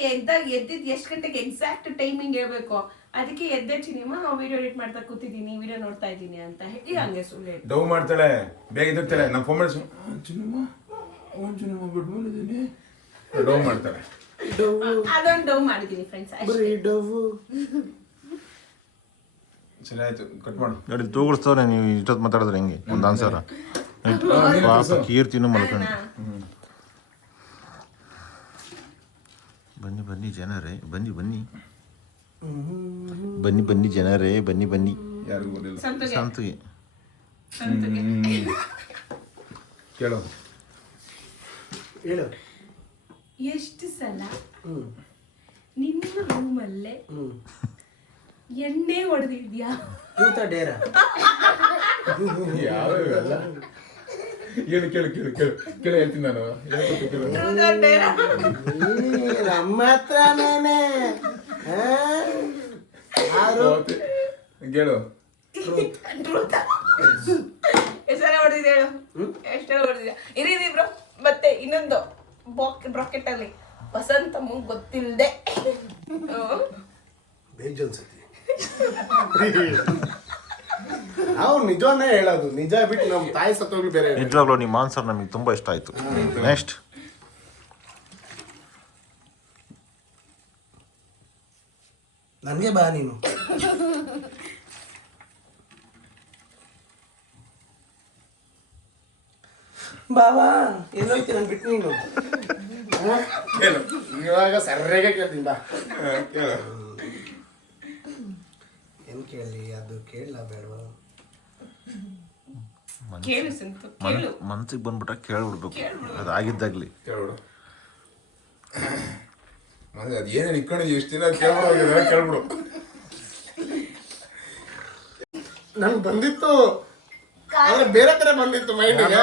ಎದ್ದಿದ್ದು ಎಷ್ಟು ಗಂಟೆಗೆ ಎಕ್ಸಾಕ್ಟ್ ಟೈಮಿಂಗ್ ಹೇಳ್ಬೇಕು, ಅದಕ್ಕೆ ಎದ್ದೆ ಚಿನಿಮಾ ವಿಡಿಯೋ ಎಡಿಟ್ ಮಾಡ್ತಾ ಕೂತಿದ್ದೀನಿ, ವಿಡಿಯೋ ನೋಡ್ತಾ ಇದ್ದೀನಿ ಅಂತ ಹೇಳಿ ಹಂಗೆ ಸುಳ್ಳು ಹೇಳಿ ಡೌ ಮಾಡ್ತಾಳೆ, ಬೇಗ ಇದ್ದಿರ್ತಾಳೆ. ನಮ್ಮ ಫೋನ್ ಮಾಡಿ ಚಿನ್ನಮ್ಮ ಬಿಟ್ಟು ಬಂದಿದ್ದೀನಿ ಡೌ ಮಾಡ್ತಾಳೆ. ಅದೊಂದು ಡೌ ಮಾಡಿದ್ದೀನಿ ಫ್ರೆಂಡ್ಸ್. ಸರಿ ಆಯ್ತು, ಕಟ್ ಮಾಡು. ನೋಡಿ ತೂಗಿಸ್ತವ್ರೆ ನೀವು ಇಷ್ಟೊತ್ತು ಮಾತಾಡಿದ್ರೆ ಹೆಂಗೆ ಒಂದು ಆನ್ಸರ್. ಪಾಪ ಕೀರ್ತಿನೂ ಮಲ್ಕೊಂಡು. ಬನ್ನಿ ಬನ್ನಿ ಜನರೇ, ಬನ್ನಿ ಬನ್ನಿ ಬನ್ನಿ ಬನ್ನಿ ಜನರೇ, ಬನ್ನಿ ಬನ್ನಿ. ಯಾರಿಗೂ ಗೊತ್ತಿಲ್ಲ. ಸಂತಿಗೆ ಕೇಳು ಹೇಳು. ಎಷ್ಟು ಸಲ ನಿನ್ನ ರೂಮಲ್ಲೇ ಎಣ್ಣೆ ಹೊಡೆದಿದ್ಯಾ? ಟ್ರೂತ್ ಆರ್ ಡೇರಾ? ಯಾವ ಇವೆಲ್ಲ ಹೇಳು, ಕೇಳು ಕೇಳು ಕೇಳು ಕೇಳು, ಹೇಳ್ತೀನಿ ನಾನು. ನಮ್ಮ ಹತ್ರನೇ ಕೇಳು. ಎಷ್ಟೆಲ್ಲ ಹೊಡೆದಿದ್ದೆ ಹೇಳು, ಎಷ್ಟೆಲ್ಲ ಹೊಡೆದಿದ್ಯಾ? ಇರಿ ಬ್ರೋ, ಮತ್ತೆ ಇನ್ನೊಂದು ಬ್ರಾಕೆಟ್ ಅಲ್ಲಿ ವಸಂತ ಗೊತ್ತಿಲ್ಲದೆ ಬೇಜನ್ ಸತಿ ನಾವು ನಿಜವನ್ನೇ ಹೇಳೋದು, ನಿಜ ಬಿಟ್ಟು ನಮ್ಮ ತಾಯಿ ಸತ್ತೋಗ್ಲಿ ಬೇರೆ. ನಿಜವಾಗ್ಲೂ ನಿಮ್ಮ ಆನ್ಸರ್ ನಮಗೆ ತುಂಬ ಇಷ್ಟ ಆಯಿತು. ನೆಕ್ಸ್ಟ್ ನನಗೆ ಬಾ ನೀನು. ಬಾಬಾ ಎಲ್ಲೋಯ್ತಿ ನಾನು ಬಿಟ್ಟು ನೀನು. ಇವಾಗ ಸರ್ರೆಗೆ ಕೇಳ್ತೀನಿ ಬಾ. ಏನು ಕೇಳಲಿ, ಅದು ಕೇಳಲ್ಲ ಬೇಡವಾ? ಕೇಳು ಸಿಂತು, ಕೇಳು. ಮನ್ಸಿಗೆ ಬಂದ್ಬಿಟ್ಟ ಕೇಳ್ಬಿಡ್ಬೇಕು, ಅದಾಗಿದ್ದಾಗ್ಲಿ ಕೇಳ್ಬಿಡು. ಮತ್ತೆ ಅದು ಏನೇನು ಇಟ್ಕೊಂಡಿದ್ವಿ ಎಷ್ಟು ದಿನ ಕೇಳ್ಬಿಡು, ಕೇಳ್ಬಿಡು. ನನ್ಗೆ ಬಂದಿತ್ತು, ಆದ್ರೆ ಬೇರೆ ತರ ಬಂದಿತ್ತು ಮೈಂಡಿಗೆ.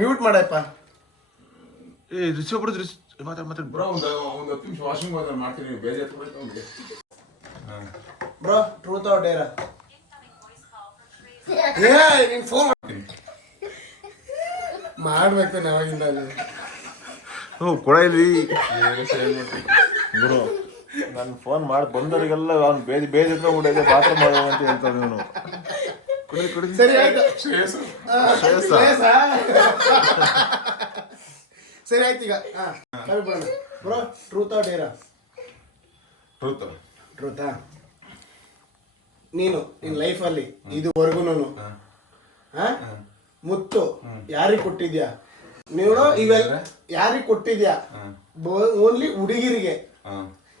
ಮ್ಯೂಟ್ ಮಾಡಪ್ಪ. ರಿಸೀವ್ ಕೊಡೋದು, ಮಾತಾಡಿ ಬ್ರೋ ಒಂದು 10 ನಿಮಿಷ ವಾಷಿಂಗ್ ಮಾಡ್ತೀನಿ, ಬೇರೆ ಎತ್ಕೊಳ್ತಾ. ಬ್ರೋ ಟ್ರೂತ್ ಆರ್ ಡೇರಾ? ನೀನ್ ಫೋನ್ ಮಾಡ್ಬೇಕು ನಾವಾಗಿಂದ ಅಲ್ಲಿ. ಕೊಡ ಇಲ್ಲಿ ಗುರು. ನಾನು ಫೋನ್ ಮಾಡಿ ಬಂದವರಿಗೆಲ್ಲ ಅವ್ನು ಬೇದಿಟ್ಕೊಂಡ್ಬಿಟ್ಟಿದೆ, ಬಾತ್ರೂಮ್ ಮಾಡುವ ಅಂತ ಹೇಳ್ತಾರೆ ಇವನು. ಕುಡಿ ಸರಿ ಆಯ್ತು. ಸರಿ ಆಯ್ತು ಈಗ. ಬ್ರೋ ಟ್ರೂತ್ ಆರ್ ಡೇರಾ? ಟ್ರೂತಾ? ನೀನು ನಿನ್ ಲೈಫಲ್ಲಿ ಇದುವರೆಗೂ ಮುತ್ತು ಯಾರಿಗೆ ಕೊಟ್ಟಿದ್ಯಾ? ನೀನು ಇವೆಲ್ಲ ಯಾರಿಗೆ ಕೊಟ್ಟಿದ್ಯಾ? ಓನ್ಲಿ ಹುಡುಗಿರಿಗೆ.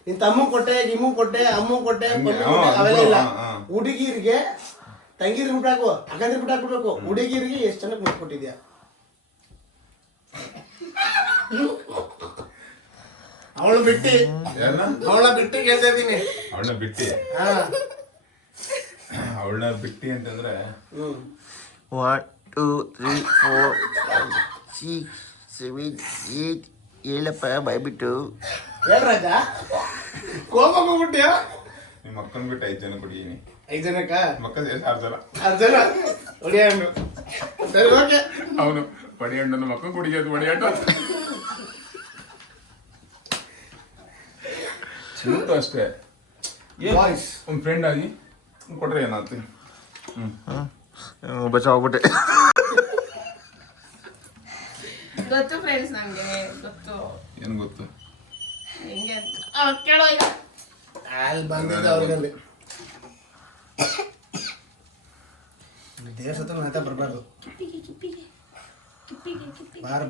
ನಿನ್ ತಮ್ಮ ಕೊಟ್ಟೆ, ಗಿಮ್ಮು ಕೊಟ್ಟೆ, ಅಮ್ಮ ಕೊಟ್ಟೆ, ಅವೆಲ್ಲ ಇಲ್ಲ. ಹುಡುಗಿರಿಗೆ ತಂಗಿರಿಗೆ ಬಿಟ್ಟಾಕು, ಅಕ್ಕಂದ್ರೆ ಬಿಟ್ಟಾಕ್ಬಿಡ್ಬೇಕು. ಹುಡುಗಿರಿಗೆ ಎಷ್ಟು ಜನಕ್ಕೆ ಮುತ್ತು ಕೊಟ್ಟಿದ್ಯಾ? ಅವಳು ಬಿಟ್ಟಿ, ಅವಳ ಬಿಟ್ಟಿ ಕೇಳ್ತಾ ಇದ್ದೀನಿ. ಅವಳನ್ನ ಬಿಟ್ಟಿ ಅಂತಂದ್ರೆ 1 2 3 4 5 6 7 8 ಹೇಳಪ್ಪ ಬಾಯ್ಬಿಟ್ಟು. ಹೇಳ್ರಾಜ ಕೋಪಕ್ಕೋಗ್ಬಿಟ್ಯಾ? ನಿಮ್ಮ ಅಕ್ಕನ ಬಿಟ್ಟು 5 ಜನ ಕೊಟ್ಟಿದ್ದೀನಿ. 5 ಜನಕ್ಕ? ಮಕ್ಕ 6 ಜನ. 6 ಜನ ಹೊಡಿಯಣ್ಣು. ಸರಿ ಓಕೆ. ಅವನು ಪಡಿಯಣ್ಣನ ಮಕ್ಕ ಕುಡಿಯೋದು ಪಡಿಯಣ್ಣ ಸಿಗುತ್ತೋ ಅಷ್ಟೇ. ಒಂದು ಫ್ರೆಂಡ್ ಆಗಿ ಕೊಟ್ರೆ ಏನಾಯ್ತು? ಬಚಾವ್ಬಿಟ್ಟೆ. ಗೊತ್ತು ಫ್ರೆಂಡ್ಸ್, ನಂಗೆ ಗೊತ್ತು. ಏನು ಗೊತ್ತು? ಹಿಂಗೆ ಕೇಳೋ ಈಗ ಅಲ್ಲಿ ಬಂದಿದ್ದ ಅವ್ರಿಗಲ್ಲಿ ದೇವ್ರ ಸತ್ತ ಮಾತಾ ಬರಬಾರ್ದು. ಬಾರ್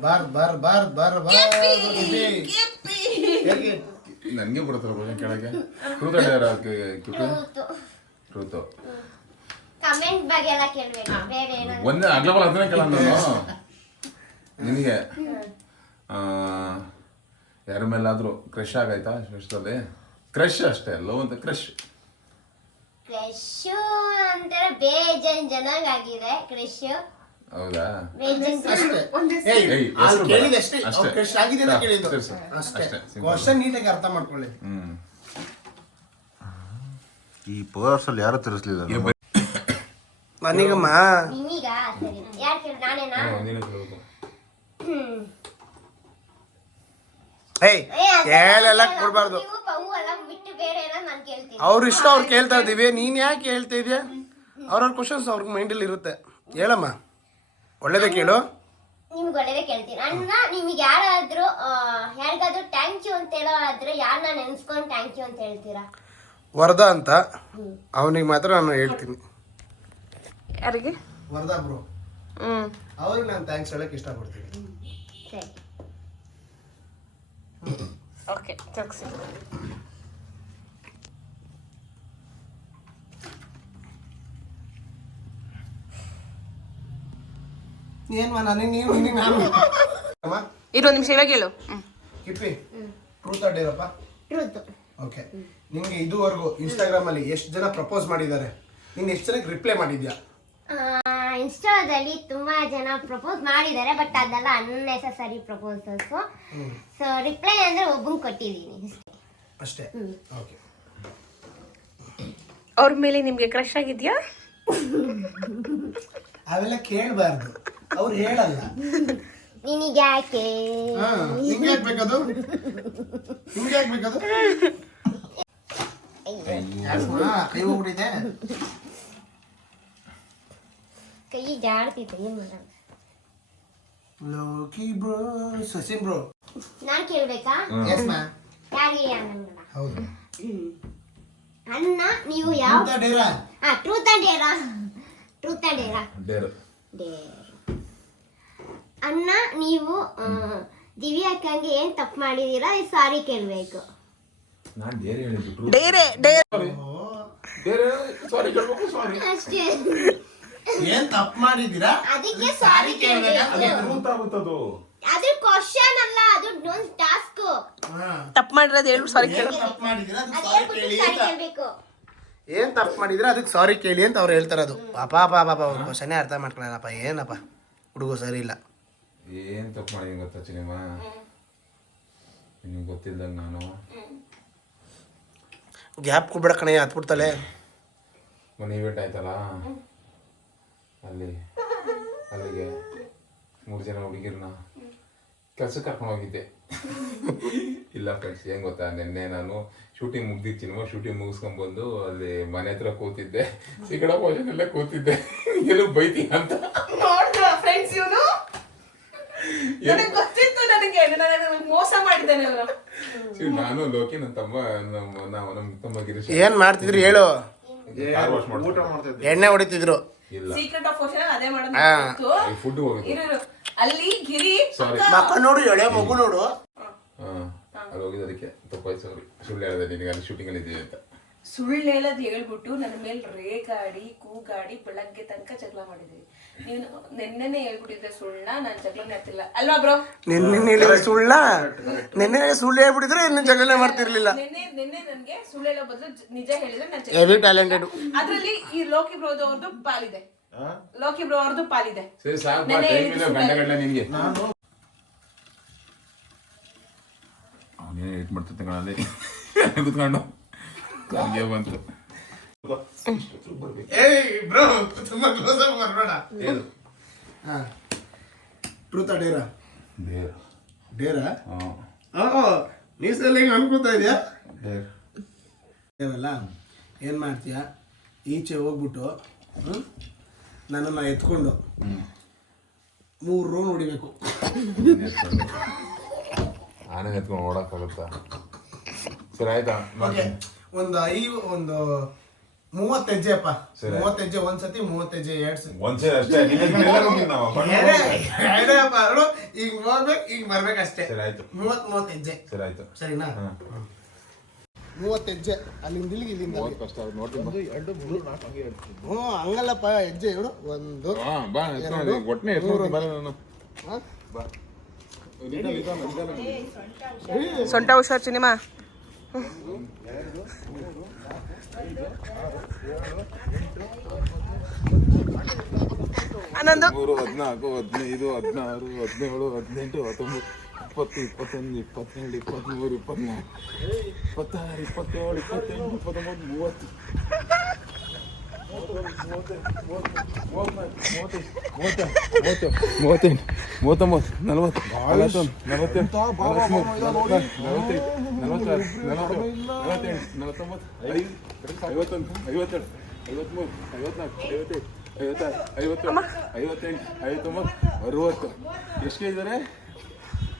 ನನಗೆ ಬಿಡ್ತಾರ ಕೆಳಗೆ. ಟ್ರೂತು ಕಮೆಂಟ್ ಬಗ್ಗೆ ಎಲ್ಲ ಕೇಳಬೇಕು, ಬೇರೆ ಏನಾದ್ರು ಒಂದೇ ಅಗ್ಲಬಲ್ಲ ಅದನ್ನೇ ಕೇಳ ನಾನು ನಿನಗೆ. ಯಾರ ಮೇಲಾದ್ರೂ ಕ್ರಶ್ ಆಗೈತಾ ಇಷ್ಟದಲ್ಲಿ? ಕ್ರಶ್ ಅಷ್ಟೇ, ಲವ್ ಅಂತ ಕ್ರಶ್. ಕ್ರಶ್ ಅಂತಾರೆ ಬೇಜನ್ ಜನಗಾಗಿದೆ ಕ್ರಶ್. ಹೌದಾ? ನೀಟಾಗಿ ಅರ್ಥ ಮಾಡ್ಕೊಳ್ಳಿ. ಈ ಪರ್ಸ್ ಅಲ್ಲಿ ಯಾರು ತರಿಸ್ಲಿಲ್ಲ ನನಗಮ್ಮ. ನಿಮೀಗ ಸರಿ ಯಾರು ಕೇಳಿ ನಾನೇನಾ? ಹೇಳೆಲ್ಲ ಕೊಡ್ಬಾರ್ದು. ಬಿಟ್ಟು ಬೇರೆ ಏನೋ ನಾನು ಕೇಳ್ತೀನಿ. ಅವ್ರ ಇಷ್ಟ ಅವ್ರು ಕೇಳ್ತಾ ಇದೀವಿ, ನೀನ್ ಯಾಕೆ ಹೇಳ್ತಾ ಇದೀಯ? ಅವ್ರವ್ರ ಕ್ವಶನ್ಸ್ ಅವ್ರ ಮೈಂಡಲ್ಲಿ ಇರುತ್ತೆ. ಹೇಳಮ್ಮ, ಒಳ್ಳೇದೇ ಕೇಳು. ನಿಮ್ಗೆ ಒಳ್ಳೇದೇ ಕೇಳ್ತೀನಿ. ಅಣ್ಣ ನಿಮಗೆ ಯಾರಾದ್ರೂ ಯಾರಿಗಾದ್ರೂ ಥ್ಯಾಂಕ್ ಯು ಅಂತ ಹೇಳೋ ಆದ್ರೆ ಯಾರನ್ನ ನೆನ್ಸ್ಕೊಂಡು ಥ್ಯಾಂಕ್ ಯು ಅಂತ ಹೇಳ್ತೀರಾ? ವರದಾ ಅಂತ, ಅವನಿಗೆ ಮಾತ್ರ ನಾನು ಹೇಳ್ತೀನಿ. ಯಾರಿಗೆ? ವರದಾ ಬ್ರೋ. ಅವ್ರಿಗೆ ನಾನು ಥ್ಯಾಂಕ್ಸ್ ಹೇಳಕ್ ಇಷ್ಟಪಡ್ತೀನಿ. ಸರಿ ಓಕೆ, ಚಕ್ಸಿ. ಏನ್ವಾ ನನಗೆ ನೀನು ನಾನು ಇನ್ನೊಂದು ನಿಮಿಷ ಇವಾಗ ಹೇಳು. ಕಿಪ್ಪಿ ಟ್ರೂತ್ ಆರ್ ಡೇರಪ್ಪ? ಟ್ರೂತ್. ಓಕೆ, ನಿಮ್ಗೆ ಇದುವರೆಗೂ ಇನ್ಸ್ಟಾಗ್ರಾಮ್ ಅಲ್ಲಿ ಎಷ್ಟು ಜನ ಪ್ರಪೋಸ್ ಮಾಡಿದ್ದಾರೆ? ನೀನು ಎಷ್ಟು ಜನಕ್ಕೆ ರಿಪ್ಲೈ ಮಾಡಿದ್ಯಾ? ಇನ್ಸ್ಟಾದಲ್ಲಿ ತುಂಬಾ ಜನ ಪ್ರಪೋಸ್ ಮಾಡಿದ್ದಾರೆ, ಬಟ್ ಅದೆಲ್ಲ ಅನ್ನೆಸೆಸರಿ ಪ್ರಪೋಸಲ್ಸ್. ಸೊ ರಿಪ್ಲೈ ಅಂದ್ರೆ ಒಬ್ಬಂಗೆ ಕೊಟ್ಟಿದ್ದೀನಿ ಅಷ್ಟೇ. ಓಕೆ, ಅವ್ರ ಮೇಲೆ ನಿಮ್ಗೆ ಕ್ರಶ್ ಆಗಿದ್ಯಾ? ಅವೆಲ್ಲ ಕೇಳಬಾರ್ದು, ಅವ್ರು ಹೇಳಲ್ಲ. ನಿನಗೆ ಯಾಕೆ ನಿಮ್ಗೆ ಹಾಕ್ಬೇಕದು ನಿಮ್ಗೆ ಹಾಕ್ಬೇಕದು ಕೈ ಹೋಗ್ಬಿಟ್ಟಿದೆ ಕೈ ಜಾಡ್ತಿತ್ತು ಏನ್ ಮಾಡೋದು ಲೋಕಿ ಬ್ರೋ ಸಚಿನ್ ಬ್ರೋ ನಾನ್ ಕೇಳ್ಬೇಕಾ ಎಸ್ ಮಾ ಯಾರಿಗೆ ಅನ್ನಂಗಿಲ್ಲ ಹೌದು ಅನ್ನ ನೀವು ಯಾವ ಡೇರಾ ಟ್ರೂತ್ ಅಂಡ್ ಡೇರಾ ಡೇರ್ ಡೇರ್ ಅನ್ನ ನೀವು ದಿವ್ಯಾ ಅಕ್ಕಂಗೆ ಏನ್ ತಪ್ಪು ಮಾಡಿದೀರಾ ಸಾರಿ ಕೇಳ್ಬೇಕು ನಾನು ಡೇರ್ ಹೇಳಿದ್ದು ಡೇರೆ ಡೇರೆ ಸಾರಿ ಕೇಳ್ಬೇಕು ಸಾರಿ ಅಷ್ಟೇ ಏನ್ ತಪ್ಪು ಮಾಡಿದೀರಾ ಅದಕ್ಕೆ ಸಾರಿ ಕೇಳ್ಬೇಕು ಗೊತ್ತಾಗುತ್ತದು ಅದು ಕ್ವಶನ್ ಅಲ್ಲ ಅದು ಒಂದು ಟಾಸ್ಕ್ ತಪ್ಪು ಮಾಡಿರೋದು ಹೇಳು ಸಾರಿ ಕೇಳು ತಪ್ಪು ಮಾಡಿದೀರಾ ಅದಕ್ಕೆ ಅದೇ ಸಾರಿ ಬಿಟ್ಟು ಕೇಳಿ ಸಾರಿ ಅಂತ ಕೇಳ್ಬೇಕು ಏನ್ ತಪ್ಪು ಮಾಡಿದ್ರೆ ಅದಕ್ಕೆ ಸಾರಿ ಕೇಳಿ ಅಂತ ಅವ್ರು ಹೇಳ್ತಾರದು ಪಾಪ ಪಾಪ ಪಾಪ ಅವ್ರ ಕ್ವಶನೇ ಅರ್ಥ ಮಾಡ್ಕೊಳ್ಳಲ್ಲಪ್ಪ ಏನಪ್ಪ ಹುಡುಗ ಸರಿ ಇಲ್ಲ ಏನ್ ತಪ್ಪು ಮಾಡಿ ಗೊತ್ತಾ ಚಿನಿಮಾ ನಿನಗೆ ಗೊತ್ತಿಲ್ದಂಗೆ ನಾನು ಗ್ಯಾಪ್ ಕೊಡ್ಬೇಡ ಕಣೆ ಹತ್ಬಿಡ್ತಾಳೆ ಮೊನ್ನೆ ಇವೆಂಟ್ ಆಯ್ತಲ್ಲ ಅಲ್ಲಿಗೆ 3 ಜನ ಹುಡುಗಿರ್ನ ಕೆಲ್ಸಕ್ಕೆ ಕರ್ಕೊಂಡು ಹೋಗಿದ್ದೆ ಇಲ್ಲ ಫ್ರೆಂಡ್ಸ್ ಹೆಂಗ್ ಗೊತ್ತಾ ನಿನ್ನೆ ನಾನು ಶೂಟಿಂಗ್ ಮುಗ್ದಿತ್ತು ಶೂಟಿಂಗ್ ಮುಗಿಸ್ಕೊಂಡ್ಬಂದು ಅಲ್ಲಿ ಮನೆ ಹತ್ರ ಕೂತಿದ್ದೆ ಸಿಗಡ ಭೋಜನಲ್ಲೇ ಕೂತಿದ್ದೆ ಎಲ್ಲೂ ಬೈತಿ ಅಂತ ಫ್ರೆಂಡ್ಸ್ ಇವನು ನನಗೆ ಗೊತ್ತಿತ್ತು ನನಗೆ ಮೋಸ ಮಾಡಿದ್ದಾನೆ ಅವನು ನಾನು ಲೋಕಿ ನನ್ನ ತಮ್ಮ ನಮ್ಮ ತಮ್ಮ ಗಿರೀಶ್ ಏನ್ ಮಾಡ್ತಿದ್ರಿ ಹೇಳು ಕಾರ್ ವಾಶ್ ಊಟ ಮಾಡ್ತಾರೆ ಮಾಡ್ತಿದ್ದೆ ಎಣ್ಣೆ ಹೊಡಿತಿದ್ರು ಇಲ್ಲ ಸೀಕ್ರೆಟ್ ಆಫ್ ಓಷನ್ ಅದೇ ಮಾಡೋದು ಫುಡ್ ಹೋಗಿದ್ದು ಇರು ಅಲ್ಲಿ ಗಿರಿ ಸಾರಿ ಮಕ್ಕ ನೋಡು ಎಳೆ ಮಗು ನೋಡು ಅಲ್ಲಿ ಹೋಗಿದ್ದು ಅದಕ್ಕೆ ತಪ್ಪಾಯ್ತು ಸಾರಿ ಸುಳ್ಳು ಹೇಳಿದೆ ನಿನಗೆ ಅಲ್ಲಿ ಶೂಟಿಂಗ್ ಅಲ್ಲಿ ಇದ್ದೀವಿ ಅಂತ ಸುಳ್ಳು ಹೇಳೋದು ಹೇಳ್ಬಿಟ್ಟು ನನ್ನ ಮೇಲೆ ರೇಗಾಡಿ ಕೂಗಾಡಿ ಬೆಳಗ್ಗೆ ತನಕ ಜಗಳ ಮಾಡಿದ್ವಿ ನೀನು ನೆನ್ನೆನೆ ಹೇಳ್ಬಿಟ್ಟಿದ್ರೆ ಸುಳ್ಳ ನಾನು ಜಗಳನೇ ಆಗ್ತಿಲ್ಲ ಅಲ್ವಾ ಬ್ರೋ ನಿನ್ನೆ ಸುಳ್ಳ ನಿನ್ನೆ ಸುಳ್ಳು ಹೇಳ್ಬಿಟ್ಟಿದ್ರೆ ಇನ್ನು ಜಗಳನೆ ಮಾಡ್ತಿರ್ಲಿಲ್ಲ ನಿನ್ನೆ ನನ್ಗೆ ಸುಳ್ಳು ಹೇಳೋ ಬದಲು ನಿಜ ಹೇಳಿದ್ರೆ ನಾನು ಹೆವಿ ಟ್ಯಾಲೆಂಟೆಡ್ ಅದ್ರಲ್ಲಿ ಈ ಲೋಕಿ ಬ್ರೋದು ಅವ್ರದ್ದು ಪಾಲಿದೆ ಲೋಕಿ ಬ್ರೋ ಅವ್ರದ್ದು ಪಾಲಿದೆ ಸರಿ ಸಾಕು ಟೈಮ್ ಇಲ್ಲ ಗಂಟೆ ನಿನಗೆ ಅವನೇ ಏಟ್ ಮಾಡ್ತಿದ್ದೆ ಕಣಲ್ಲಿ ಕುತ್ಕೊಂಡು ನನಗೆ ಬಂತು ಬ್ರೋ ತುಂಬಾ ಕ್ಲೋಸ್ ಆಗಿ ಬರಬೇಡ ಟ್ರೂತ್ ಡೇರಾ ಡೇರ್ ಡೇರಾ ನೀ ಸಲ ಹಿಂಗೆ ಅನ್ಕೋತಾ ಇದೆಯಾ ಡೇರ್ ದೇವಲ್ಲ ಏನು ಮಾಡ್ತೀಯ ಈಚೆ ಹೋಗ್ಬಿಟ್ಟು ನನ್ನನ್ನು ಎತ್ಕೊಂಡು 3 ರೌಂಡ್ ಹೊಡಿಬೇಕು ಆನೆ ಎತ್ಕೊಂಡು ಓಡಕ್ಕಾಗುತ್ತಾ ಸರಿ ಆಯ್ತಾ ಓಕೆ ಒಂದು 30 ಹೆಜ್ಜೆ ಅಪ್ಪ 30 ಹೆಜ್ಜೆ ಒಂದ್ಸತಿ 30 ಹೆಜ್ಜೆ 2 ಸತಿ ಒಂದ್ಸರಿ ಅಷ್ಟೇ ಎರಡೇ ಅಪ್ಪ ಅವರು ಈಗ ಹೋಗ್ಬೇಕು ಈಗ ಬರ್ಬೇಕಷ್ಟೇ ಸರಿ ಆಯ್ತು 30 ಹೆಜ್ಜೆ ಸರಿ ಆಯ್ತು ಸರಿನಾ 30 ಹೆಜ್ಜೆ ಅಲ್ಲಿಂದ ಇಲ್ಲಿಂದ ಕಷ್ಟ ನೋಡಿ ಹಂಗಲ್ಲಪ್ಪ ಹೆಜ್ಜೆ ಹೇಳು 1 ಬಾ ಒಟ್ಟನೆ ಬರ ನಾನು ಬಾ ಸೊಂಟ ಹುಷಾರ್ ಸಿನಿಮಾ ಆನಂದು 3 14 15 16 17 18 19 20 21 22 23 24 26 27 28 29 ಎಷ್ಟು ಕೆ ಜಿ ಇದ್ದಾರೆ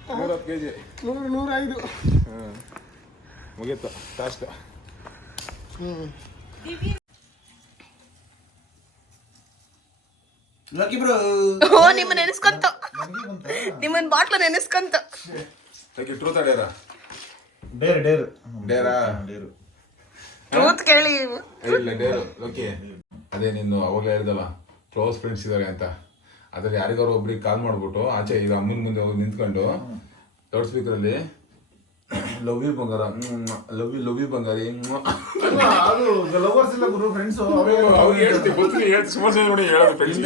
110 ಕೆ ಜಿ 105 ಮುಗಿಯುತ್ತ ಟಾಸ್ಕ್ ಲಕ್ಕಿ ಬ್ರೋ ಓ ನಿಮ್ಮ ನೆನೆಸ್ಕೊಂತ ನಿಮ್ಮನ್ ಬಾಟ್ಲು ನೆನೆಸ್ಕೊಂತ ಟ್ರೂತ್ ಡೇರಾ ಡೇರ್ ಡೇರ್ ಡೇರಾ ಟ್ರೂತ್ ಕೇಳಿ ಇಲ್ಲ ಡೇರು ಓಕೆ ಅದೇ ನೀನು ಅವಾಗ ಹೇಳ್ದಲ್ಲ ಕ್ಲೋಸ್ ಫ್ರೆಂಡ್ಸ್ ಇದ್ದಾರೆ ಅಂತ ಅದ್ರಲ್ಲಿ ಯಾರಿಗಾರು ಒಬ್ರಿಗೆ ಕಾಲ್ ಮಾಡ್ಬಿಟ್ಟು ಆಚೆ ಈಗ ಅಮ್ಮನ ಮುಂದೆ ಹೋಗಿ ನಿಂತ್ಕೊಂಡು ಲೌಡ್ ಸ್ಪೀಕರಲ್ಲಿ ಲವ್ ಯು ಬಂಗಾರ ಲವ್ ಯು ಬಂಗಾರಿ ಅದು ಲವರ್ಸ್ ಇಲ್ಲ ಗುರು ಫ್ರೆಂಡ್ಸ್ ಅವ್ರಿಗೆ ಹೇಳ್ತೀವಿ ಗೊತ್ತಿಲ್ಲ ಹೇಳ್ತೀವಿ ಸುಮಾರು ಜನ ನೋಡಿ ಹೇಳೋದು ಫ್ರೆಂಡ್ಸ್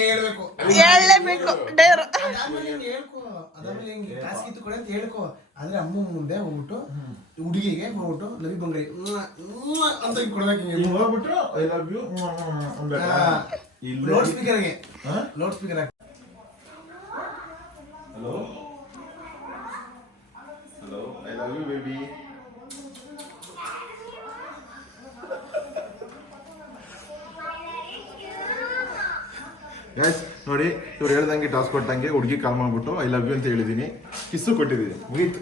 ಹೇಳ್ಬೇಕು ಹೇಳಲೇಬೇಕು ಡೇರ್ ಹೇಳ್ಕೊ ಅದಾದ್ಮೇಲೆ ಹೆಂಗೆ ಟಾಸ್ಕ್ ಇತ್ತು ಕೊಡೆ ಅಂತ ಹೇಳ್ಕೊ ಆದ್ರೆ ಅಮ್ಮ ಮುಂದೆ ಹೋಗ್ಬಿಟ್ಟು ಹುಡುಗಿಗೆ ಹೋಗ್ಬಿಟ್ಟು ಲವಿ ಬಂಗಾರಿ ಅಂತ ಕೊಡ್ಬೇಕು ಹೋಗ್ಬಿಟ್ಟು ಐ ಲವ್ ಯು ಲೌಡ್ ಸ್ಪೀಕರ್ಗೆ loud speaker hello hello I love you baby. Guys ನೋಡಿ, ಇವ್ರು ಹೇಳ್ದಂಗೆ ಟಾಸ್ ಕೊಟ್ಟಂಗೆ ಹುಡುಗಿ ಕಾಲ್ ಮಾಡ್ಬಿಟ್ಟು ಐ ಲವ್ ಯು ಅಂತ ಹೇಳಿದ್ದೀನಿ, ಕಿಸ್ಸು ಕೊಟ್ಟಿದ್ದೀನಿ, ಮುಗೀತು.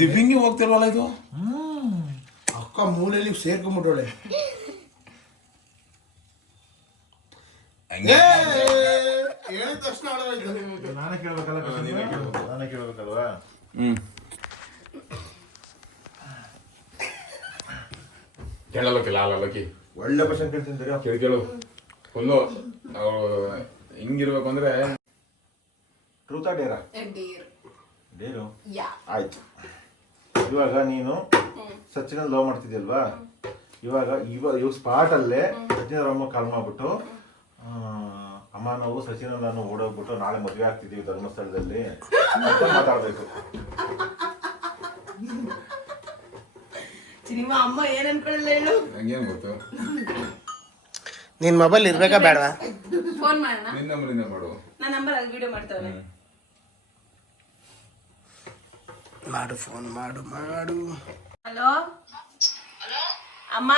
ದಿವ್ಯಂಗೆ ಹೋಗ್ತಿಲ್ವಲ್ಲ ಇದು. ಅಕ್ಕ ಮೂಲೆಯಲ್ಲಿ ಸೇರ್ಕೊಂಡ್ಬಿಟ್ಟೋಳೆ. ಹೇಳಿದ ತಕ್ಷಣ ನಾನೇ ಕೇಳ್ಬೇಕಲ್ವಾ? ಕೇಳಲ್ಲೋಕಿಲ್ಲ ಅಲ್ಲೋಕಿ ಒಳ್ಳೆ ಕ್ವಶನ್ ಕೇಳ್ತೀನಿ. ಕೇಳು ಫುಲ್ಲು ಹಿಂಗಿರ್ಬೇಕು ಅಂದ್ರೆ ಟ್ರೂತಾ ಡೇರಾ? ಡೇರ್. ಡೇರು. ಯಾ. ಆಯ್ತು. ಇವಾಗ ನೀನು ಸಚಿನ್ ಲವ್ ಮಾಡ್ತಿದ್ಯಲ್ವಾ, ಇವಾಗ ಸ್ಪಾಟ್ ಅಲ್ಲೇ ಸಚಿನ್ ಅಮ್ಮ ಕಾಲ್ ಮಾಡ್ಬಿಟ್ಟು ಅಮ್ಮ ನಾವು ಸಚಿನ್ ನಾನು ಓಡೋಗ್ಬಿಟ್ಟು ನಾಳೆ ಮದುವೆ ಆಗ್ತಿದೀವಿ ಧರ್ಮಸ್ಥಳದಲ್ಲಿ ಅಂತ ಮಾತಾಡ್ಬೇಕು. ನಿಮ್ಮ ಅಮ್ಮ ಏನ್ ಅನ್ಕೊಳ್ಳಲ್ಲ ಹೇಳು. ಹಂಗೇನ್ ಗೊತ್ತು. ನಿನ್ ಮೊಬೈಲ್ ಇರ್ಬೇಕಾ ಬೇಡವಾ? ಫೋನ್ ಮಾಡೋಣ. ನಿನ್ನ ನಂಬರಿಂದ ಮಾಡು. ನನ್ನ ನಂಬರ್ ಅಲ್ಲಿ ವಿಡಿಯೋ ಮಾಡ್ತಾವೆ. ಮಾಡು, ಫೋನ್ ಮಾಡು. ಹಲೋ ಅಮ್ಮ.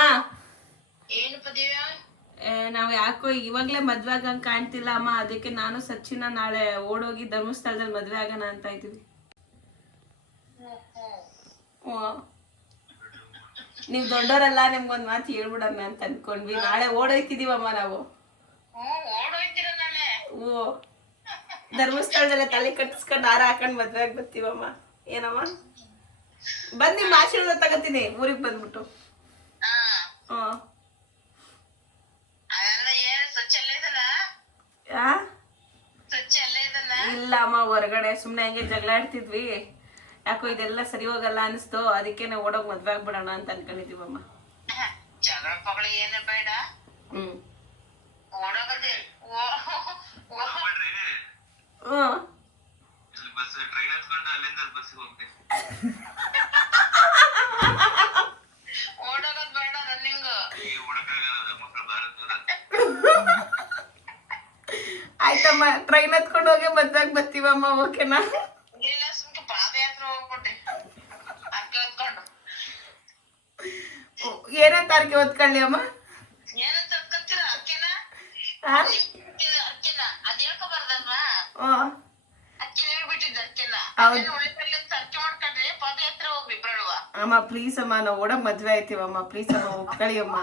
ನಾವ್ ಯಾಕೋ ಇವಾಗ್ಲೇ ಮದ್ವೆ ಆಗಂಗ್ ಕಾಣ್ತಿಲ್ಲ ಅಮ್ಮ, ಅದಕ್ಕೆ ನಾನು ಸಚಿನ ನಾಳೆ ಓಡೋಗಿ ಧರ್ಮಸ್ಥಳದಲ್ಲಿ ಮದ್ವೆ ಆಗೋಣ ಅಂತ ಇದ್ದೀವಿ. ನೀವ್ ದೊಡ್ಡವರಲ್ಲ, ನಿಮ್ಗೊಂದ್ ಮಾತು ಹೇಳ್ಬಿಡಣ ಅಂತ ಅನ್ಕೊಂಡ್ವಿ. ನಾಳೆ ಓಡೋಯ್ತಿದೀವಮ್ಮ ನಾವು. ಓ ಧರ್ಮಸ್ಥಳದಲ್ಲೇ ತಲೆ ಕಟ್ಟಿಸ್ಕೊಂಡು ಹಾರ ಹಾಕೊಂಡ್ ಮದ್ವೆ ಆಗಿ ಬರ್ತೀವಮ್ಮ. ಏನಮ್ಮ ಬಂದ್ ನಿಮ್ ಆಶೀರ್ವಾದ ತಗೋತೀನಿ ಊರಿಗೆ ಬಂದ್ಬಿಟ್ಟು. ಇಲ್ಲ ಅಮ್ಮ, ಹೊರಗಡೆ ಸುಮ್ನೆ ಹಂಗೆ ಜಗಳ ಆಡ್ತಿದ್ವಿ. ಯಾಕೋ ಇದೆಲ್ಲ ಸರಿ ಹೋಗಲ್ಲ ಅನಿಸ್ತು, ಅದಕ್ಕೆ ನಾವು ಓಡೋಗ್ ಮದ್ವೆ ಆಗ್ಬಿಡೋಣ ಅಂತ ಅನ್ಕೊಂಡಿದೀವಮ್ಮ. ಹ್ಮ್ ಆಯ್ತಮ್ಮ, ಟ್ರೈನ್ ಹತ್ಕೊಂಡು ಹೋಗಿ ಮದ್ವೆಗ್ ಬರ್ತೀವಮ್ಮ. ಓಕೆನಾ? ಏನಂತ ಅರ್ಕೆ ಹೊತ್ಕೊಳ್ಳಿ ಅಮ್ಮ? ಅಮ್ಮ ಪ್ಲೀಸ್ ಅಮ್ಮ, ನಾವು ಓಡಕ್ ಮದ್ವೆ ಆಯ್ತೀವಮ್ಮ. ಪ್ಲೀಸ್ ಅಮ್ಮ ಒಪ್ಕೊಳ್ಳಿ ಅಮ್ಮ.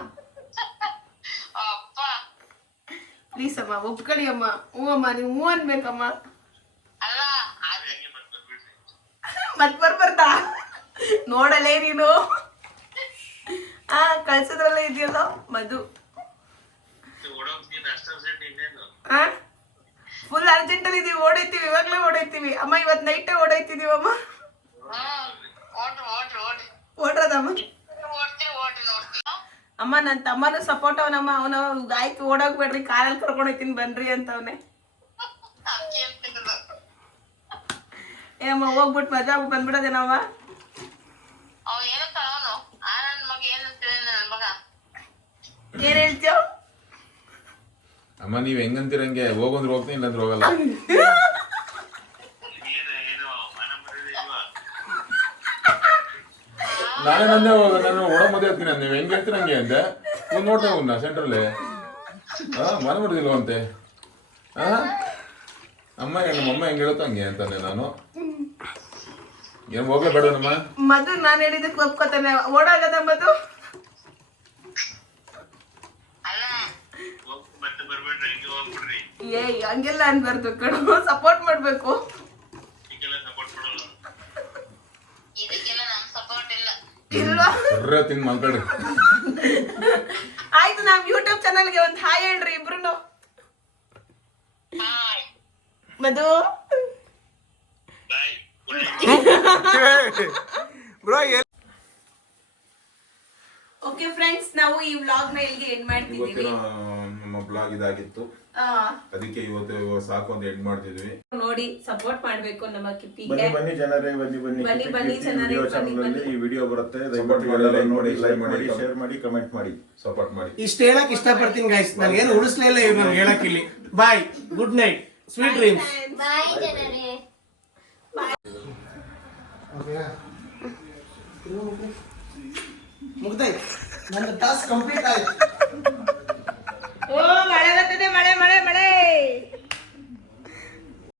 ಪ್ಲೀಸ್ ಅಮ್ಮ ಒಪ್ಕೊಳ್ಳಿ ಅಮ್ಮ. ಹ್ಞೂ ಅಮ್ಮ, ನೀವು ಹ್ಞೂ ಅನ್ಬೇಕಮ್ಮ. ಮತ್ ಬರ್ಬಾರ್ದಾ? ನೋಡಲೇ ನೀನು. ಕಳ್ಸದ್ರಲ್ಲ ಇದೆಯಲ್ಲ ಮಧು. ಫುಲ್ ಅರ್ಜೆಂಟ್ ಅಲ್ಲಿ ಇದೀವಿ, ಓಡೈತೀವಿ, ಇವಾಗ್ಲೇ ಓಡೈತೀವಿ ಅಮ್ಮ. ಇವತ್ ನೈಟ್ ಓಡೈತಿದೀವಮ್ಮ. ಓಡ್ರದಮ್ಮ ಅಮ್ಮ. ನನ್ನ ತಮ್ಮನು ಸಪೋರ್ಟ್ ಅವನಮ್ಮ. ಅವನು ಆಯ್ತು ಓಡೋಗ್ಬೇಡ್ರಿ, ಕಾರಲ್ಲಿ ಕರ್ಕೊಂಡು ಹೋಗ್ತೀನಿ ಬನ್ರಿ ಅಂತವನೆ. ಏಮ್ಮ ಹೋಗ್ಬಿಟ್ಟು ಮಜಾ ಬಂದ್ಬಿಡೋದೇನಮ್ಮ. ಏನ್ ಹೇಳ್ತೀಯ ಅಮ್ಮ? ನೀವ್ ಹೆಂಗಂತೀರಂಗೆ, ಹೋಗಂದ್ರೆ ಹೋಗ್ತೀನಿ, ಇಲ್ಲಾಂದ್ರೆ ಹೋಗಲ್ಲ. ನಾನೇ ನಂದೇ ನಾನು ಓಡೋ ಮದುವೆ ಆಗ್ತೀನಿ. ನೀವು ಹೆಂಗ್ ಹೇಳ್ತೀರ ಹಂಗೆ ಅಂದೆ. ನೀವು ನೋಡ್ತಾ ಹೋಗ್ನ ಸೆಂಟ್ರಲ್ಲಿ ಮನೆ ಬಿಡುದಿಲ್ವಂತೆ. ಅಮ್ಮ ನಮ್ಮಮ್ಮ ಹೆಂಗ್ ಹೇಳುತ್ತ ಹಂಗೆ ಅಂತಾನೆ ನಾನು. ಏನ್ ಹೋಗ್ಲೇ ಬೇಡ ನಮ್ಮ ಮಧು. ನಾನು ಹೇಳಿದಕ್ಕೆ ಒಪ್ಕೋತಾನೆ. ಓಡಾಗದ ಮಧು. ಏ ಹಂಗೆಲ್ಲ ಅನ್ಬಾರ್ದು ಕಣೋ, ಸಪೋರ್ಟ್ ಮಾಡ್ಬೇಕು. ಇಲ್ವಾ ತಿನ್ ಮಾತಾಡ್ರಿ. ಆಯ್ತು, ನಾವ್ ಯೂಟ್ಯೂಬ್ ಚಾನಲ್ಗೆ ಒಂದ್ ಹಾಯ್ ಹೇಳ್ರಿ ಇಬ್ರು. ಮಧು ಬ್ರೋ ಓಕೆ ಓಕೆ ಫ್ರೆಂಡ್ಸ್, ನಾವು ಈ ವ್ಲಾಗ್ ನ ಇಲ್ಲಿಗೆ ಎಂಡ್ ಮಾಡ್ತಿದೀವಿ. ಇವತ್ತಿನ ನಮ್ಮ ಬ್ಲಾಗ್ ಇದಾಗಿತ್ತು, ಅದಕ್ಕೆ ಇವತ್ತು ಸಾಕು ಅಂತ ಎಂಡ್ ಮಾಡ್ತಿದ್ವಿ. ನೋಡಿ ಸಪೋರ್ಟ್ ಮಾಡ್ಬೇಕು ನಮ್ಮ ಕಿಪ್ಪಿಗೆ. ಬನ್ನಿ ಜನರೇ, ಬನ್ನಿ ಜನರೇ, ಈ ವಿಡಿಯೋ ಬರುತ್ತೆ. ದಯವಿಟ್ಟು ಎಲ್ಲರೂ ನೋಡಿ, ಲೈಕ್ ಮಾಡಿ, ಶೇರ್ ಮಾಡಿ, ಕಮೆಂಟ್ ಮಾಡಿ, ಸಪೋರ್ಟ್ ಮಾಡಿ. ಇಷ್ಟ ಹೇಳಕ್ ಇಷ್ಟಪಡ್ತೀನಿ ಗೈಸ್. ನನಗೇನು ಉಳಿಸ್ಲೇ ಇಲ್ಲ ಇವ್ರು ನನ್ಗೆ ಹೇಳಕ್ ಇಲ್ಲಿ. ಬಾಯ್, ಗುಡ್ ನೈಟ್, ಸ್ವೀಟ್ ಡ್ರೀಮ್ಸ್. ಬಾಯ್ ಜನರೇ. ಮುಗ್ದಾಯ್ತು, ನನ್ನ ಟಾಸ್ಕ್ ಕಂಪ್ಲೀಟ್ ಆಯ್ತು.